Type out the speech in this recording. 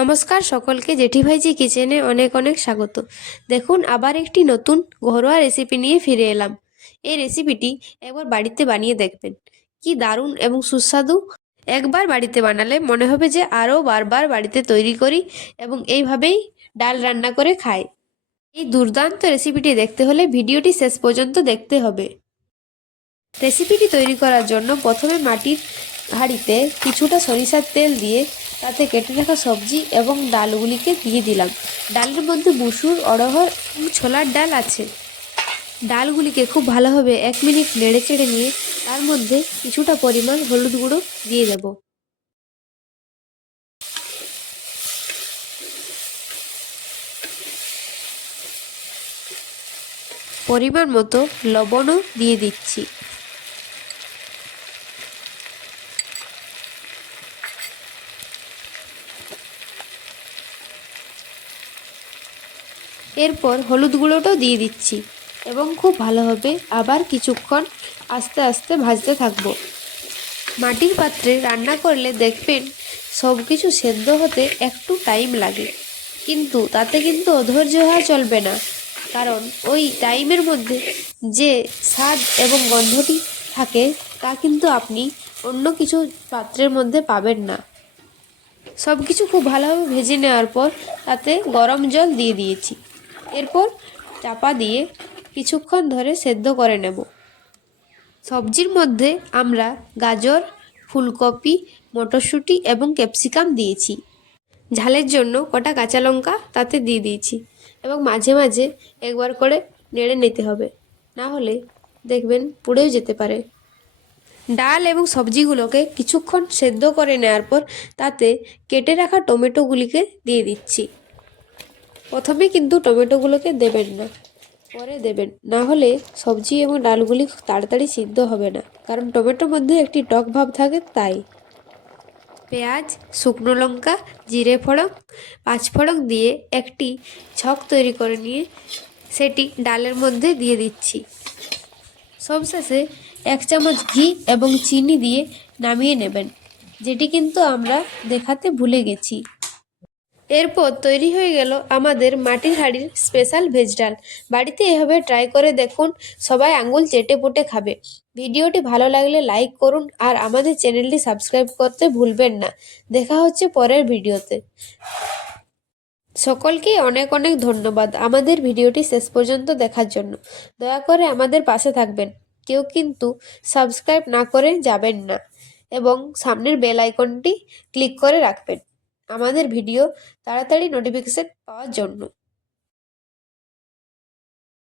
নমস্কার সকলকে, জেঠি ভাইজি কিচেনে অনেক অনেক স্বাগত। দেখুন, আবার একটি নতুন ঘরোয়া রেসিপি নিয়ে ফিরে এলাম। এই রেসিপিটি একবার বাড়িতে বানিয়ে দেখবেন, কি দারুণ এবং সুস্বাদু। একবার বাড়িতে বানালে মনে হবে যে আরও বারবার বাড়িতে তৈরি করি এবং এইভাবেই ডাল রান্না করে খাই। এই দুর্দান্ত রেসিপিটি দেখতে হলে ভিডিওটি শেষ পর্যন্ত দেখতে হবে। রেসিপিটি তৈরি করার জন্য প্রথমে মাটির হাঁড়িতে কিছুটা সরিষার তেল দিয়ে তাতে কেটে রাখা সবজি এবং ডালগুলিকে দিয়ে দিলাম। ডালের মধ্যে মুসুর, অড়হর এবং ছোলার ডাল আছে। ডালগুলিকে খুব ভালোভাবে 1 মিনিট নেড়ে চেড়ে নিয়ে তার মধ্যে কিছুটা পরিমাণ হলুদ গুঁড়ো দিয়ে দেব। পরিমাণ মতো লবণও দিয়ে দিচ্ছি। এরপর হলুদ গুঁড়োটাও দিয়ে দিচ্ছি এবং খুব ভালোভাবে আবার কিছুক্ষণ আস্তে আস্তে ভাজতে থাকবো। মাটির পাত্রে রান্না করলে দেখবেন সব কিছু সেদ্ধ হতে একটু টাইম লাগে, কিন্তু তাতে কিন্তু অধৈর্য হওয়া চলবে না, কারণ ওই টাইমের মধ্যে যে স্বাদ এবং গন্ধটি থাকে তা কিন্তু আপনি অন্য কিছু পাত্রের মধ্যে পাবেন না। সব কিছু খুব ভালোভাবে ভেজে নেওয়ার পর তাতে গরম জল দিয়ে দিয়েছি। এরপর চাপা দিয়ে কিছুক্ষণ ধরে সেদ্ধ করে নেব। সবজির মধ্যে আমরা গাজর, ফুলকপি, মটরশুঁটি এবং ক্যাপসিকাম দিয়েছি। ঝালের জন্য কটা কাঁচা লঙ্কা তাতে দিয়ে দিয়েছি এবং মাঝে মাঝে একবার করে নেড়ে নিতে হবে, না হলে দেখবেন পুড়েও যেতে পারে। ডাল এবং সবজিগুলোকে কিছুক্ষণ সেদ্ধ করে নেওয়ার পর তাতে কেটে রাখা টমেটোগুলিকে দিয়ে দিচ্ছি। প্রথমে কিন্তু টমেটোগুলোকে দেবেন না, পরে দেবেন, না হলে সবজি এবং ডালগুলি তাড়াতাড়ি সিদ্ধ হবে না, কারণ টমেটোর মধ্যে একটি টক ভাব থাকে তাই। পেঁয়াজ, শুকনো লঙ্কা, জিরে ফোড়ন, পাঁচফোড়ন দিয়ে একটি ছক তৈরি করে নিয়ে সেটি ডালের মধ্যে দিয়ে দিচ্ছি। সবশেষে 1 চামচ ঘি এবং চিনি দিয়ে নামিয়ে নেবেন, যেটি কিন্তু আমরা দেখাতে ভুলে গেছি। এরপর তৈরি হয়ে গেল আমাদের মাটির হাঁড়ির স্পেশাল ভেজ ডাল। বাড়িতে এভাবে ট্রাই করে দেখুন, সবাই আঙুল চেটে পুটে খাবে। ভিডিওটি ভালো লাগলে লাইক করুন আর আমাদের চ্যানেলটি সাবস্ক্রাইব করতে ভুলবেন না। দেখা হচ্ছে পরের ভিডিওতে। সকলকেই অনেক অনেক ধন্যবাদ আমাদের ভিডিওটি শেষ পর্যন্ত দেখার জন্য। দয়া করে আমাদের পাশে থাকবেন, কেউ কিন্তু সাবস্ক্রাইব না করে যাবেন না, এবং সামনের বেল আইকনটি ক্লিক করে রাখবেন আমাদের ভিডিও তাড়াতাড়ি নোটিফিকেশন পাওয়ার জন্য।